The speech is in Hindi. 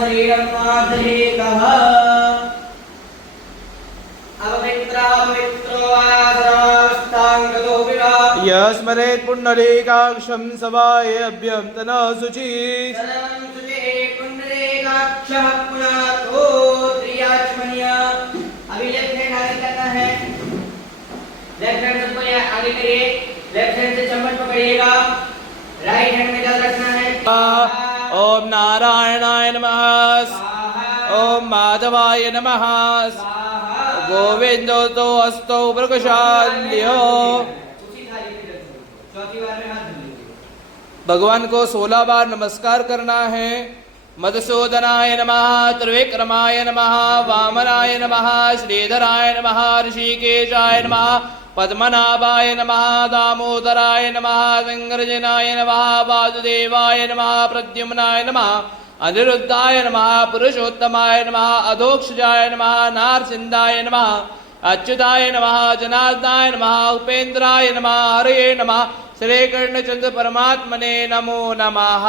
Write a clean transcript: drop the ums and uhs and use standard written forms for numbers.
शरीरमाधरेतः अपवित्रो आसराष्टाङ्गतो विराट यस्मरेत् पुण्डरीकाक्षं सवाये अभ्यं तनः शुचि शरणं सुते पुण्डरीकाक्षः पुनातो त्रियाचमनिया। अभी लेफ्ट हैंड आगे करना है, लेफ्ट हैंड सबको आगे करिए, लेफ्ट हैंड से चम्मच पकड़िएगा, राइट हैंड में जल रखना है। ओम नारायणाय नमः, ओम माधवाय नमः, गोविंदो तो अस्तो प्रकाशाल्यो। भगवान को 16 बार नमस्कार करना है। मधुसूदनाय नमः, त्रिविक्रमाय नमः, वामनाय नमः, श्रीधराय नमः, ऋषिकेशाय नमः, पद्मनाभाय नमः, दामोदराय नमः, संगर्जनाय नमः, वासुदेवाय नमः, प्रद्युम्नाय नमः, अनिरुद्धाय नमः, पुरुषोत्तमाय नमः, अधोक्षजाय नमः, नारसिंहाय नमः, अच्युताय नमः, जनार्दनाय नमः, उपेन्द्राय नमः, हरे नमः, श्री कृष्णचंद्र परमात्मने नमो नमः।